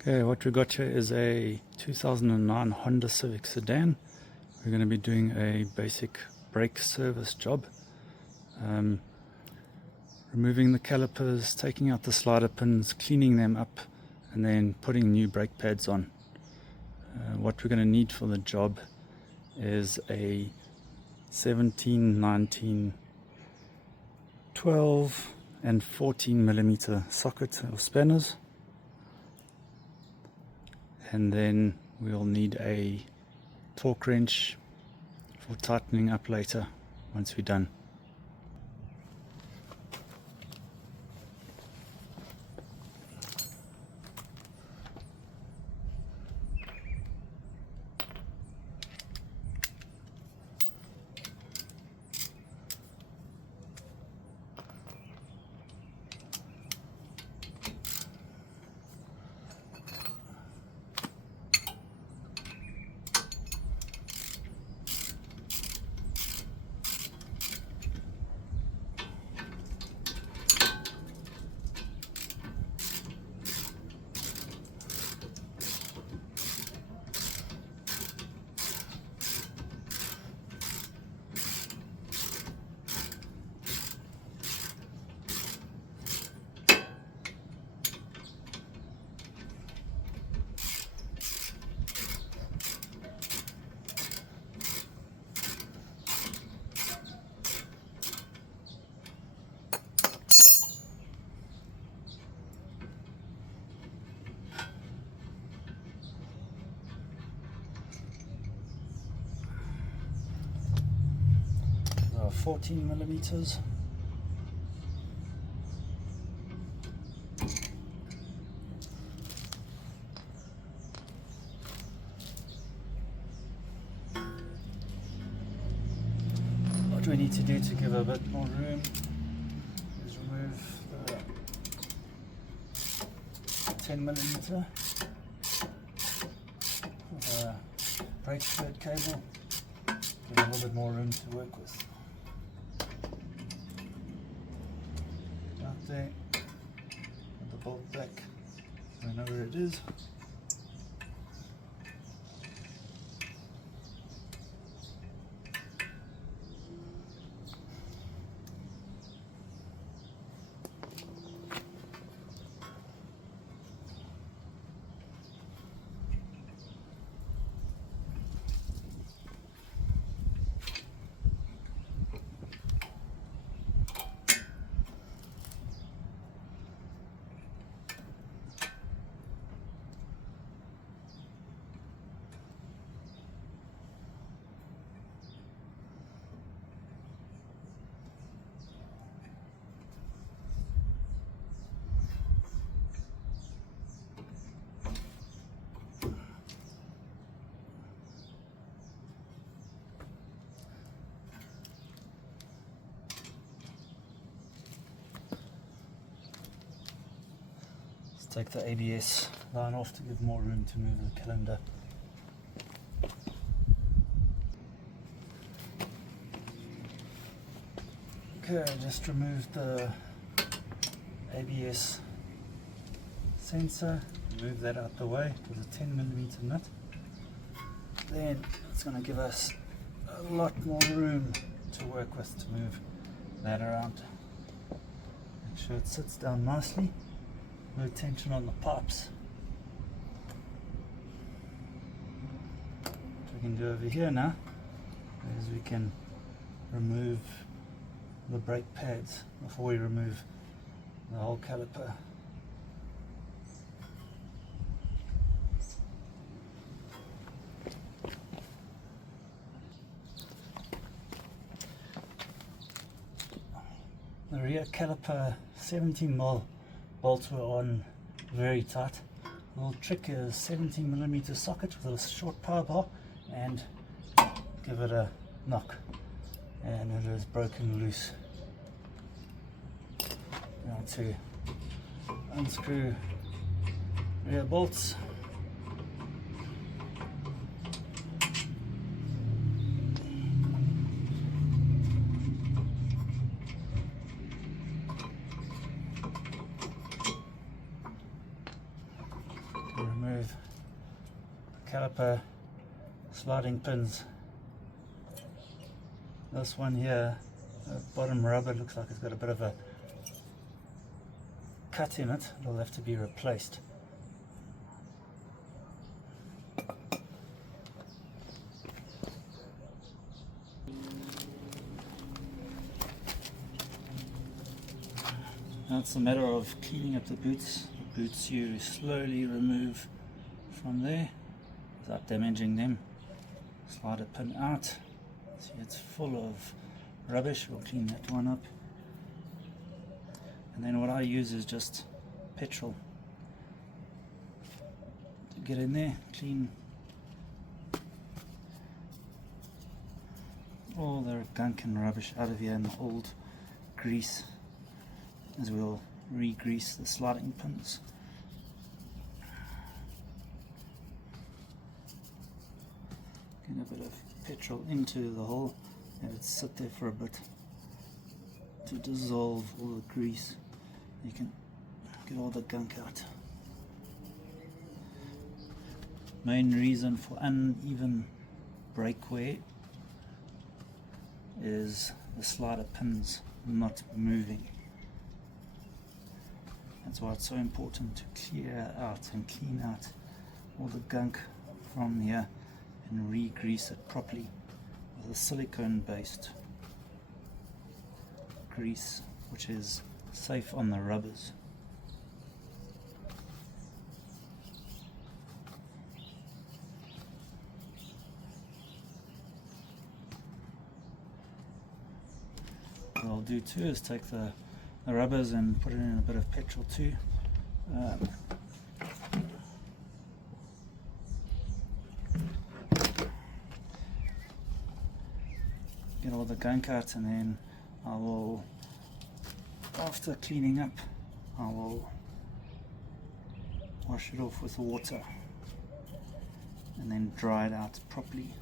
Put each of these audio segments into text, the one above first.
Okay, what we got here is a 2009 Honda Civic Sedan. We're going to be doing a basic brake service job. Removing the calipers, taking out the slider pins, cleaning them up, and then putting new brake pads on. What we're going to need for the job is a 17, 19, 12 and 14 millimeter socket or spanners. And then we'll need a torque wrench for tightening up later once we're done. So 14 millimeters. What we need to do to give a bit more room is remove the 10 millimeter brake thread cable. Give a little bit more room to work with. Out there, with the bolt back, so I know where it is. Take the ABS line off to give more room to move the cylinder. Okay, I just removed the ABS sensor, move that out the way with a 10 millimeter nut. Then it's going to give us a lot more room to work with to move that around. Make sure it sits down nicely. No tension on the pipes. What we can do over here now is we can remove the brake pads before we remove the whole caliper. The rear caliper 17mm bolts were on very tight. The little trick is 17 millimeter socket with a short power bar and give it a knock and it is broken loose. Now to unscrew rear bolts. caliper sliding pins. This one here, the bottom rubber looks like it's got a bit of a cut in it. It'll have to be replaced. Now it's a matter of cleaning up the boots. The boots you slowly remove from there without damaging them. Slide a pin out. See, it's full of rubbish. We'll clean that one up. And then what I use is just petrol to get in there, clean all the gunk and rubbish out of here and the old grease, as we'll re-grease the sliding pins. Get a bit of petrol into the hole, let it sit there for a bit to dissolve all the grease. You can get all the gunk out. Main reason for uneven brake wear is the slider pins not moving. That's why it's so important to clear out and clean out all the gunk from here and re-grease it properly with a silicone based grease which is safe on the rubbers. What I'll do too is take the rubbers and put it in a bit of petrol too. Get all the gunk out, and then I will, after cleaning up, I will wash it off with water and then dry it out properly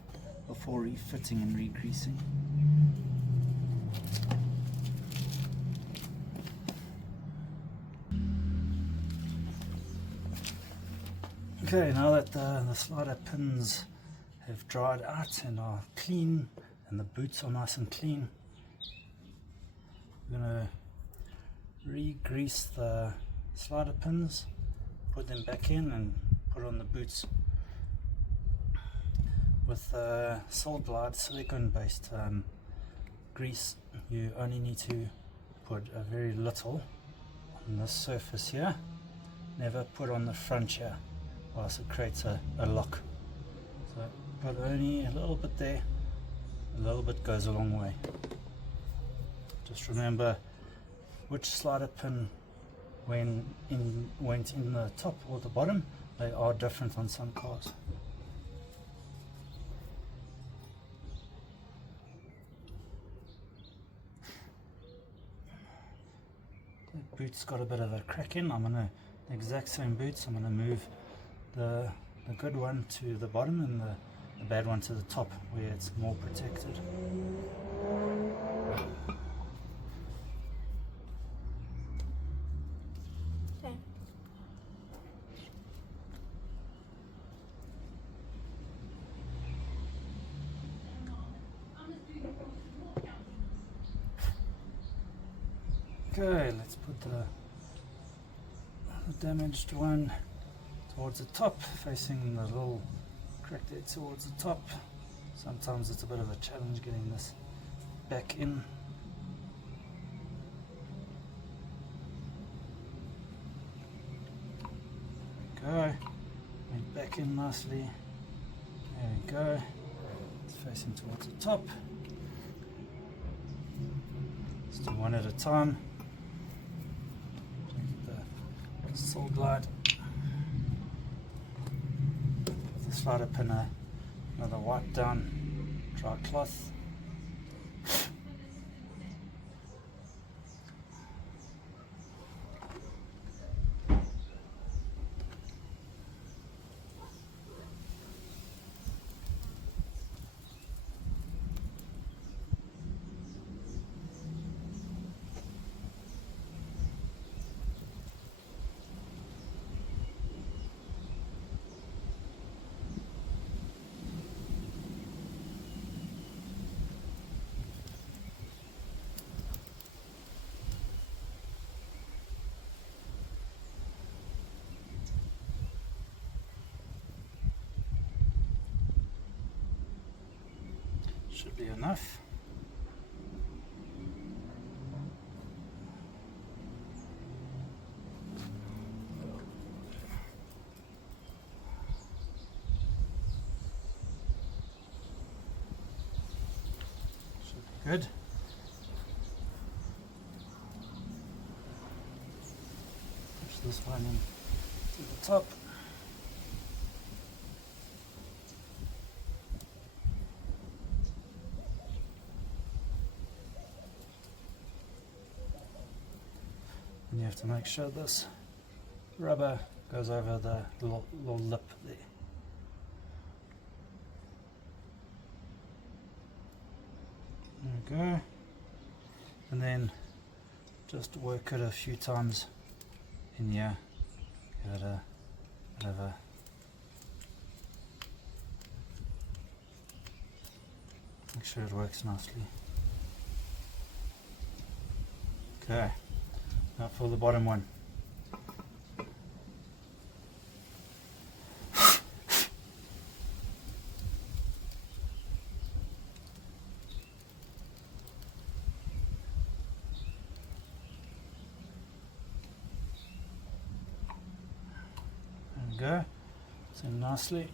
before refitting and re-greasing. Okay, now that the slider pins have dried out and are clean and the boots are nice and clean, I'm going to re-grease the slider pins, put them back in and put on the boots with Sil-GLYDE silicone based grease. You only need to put a very little on this surface here, never put on the front here, or else it creates a lock. So put only a little bit there, a little bit goes a long way. Just remember which slider pin went in the top or the bottom. They are different on some cars. The boot's got a bit of a crack in. I'm gonna, the exact same boots, I'm gonna move the good one to the bottom and the bad one to the top where it's more protected. Okay, let's put the damaged one towards the top, facing the little crack there towards the top. Sometimes it's a bit of a challenge getting this back in. Go, went back in nicely. There we go. It's facing towards the top. Let's do one at a time. Take the Sil-GLYDE. Put the slider pin, another wipe down, dry cloth. Should be enough. Should be good. Push this one in to the top. And you have to make sure this rubber goes over the little lip there. There we go. And then just work it a few times in here. Give it a bit of a make sure it works nicely. Okay. Now for the bottom one. There we go. It's in nicely.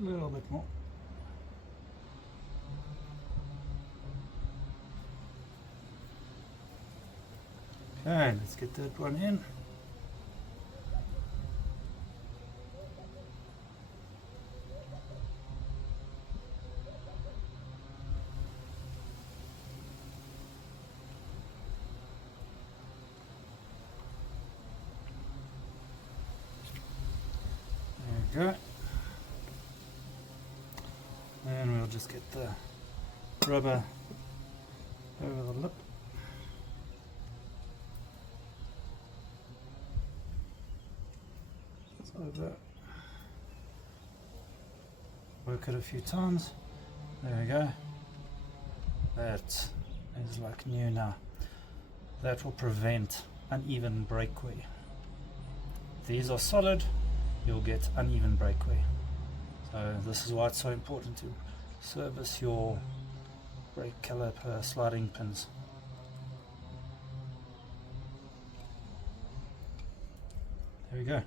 A little bit more. Okay, let's get that one in. There we go. And we'll just get the rubber over the lip. It's over. Work it a few times. There we go. That is like new now. That will prevent uneven breakaway. If these are solid, you'll get uneven breakaway. So this is why it's so important to service your brake caliper sliding pins. There we go.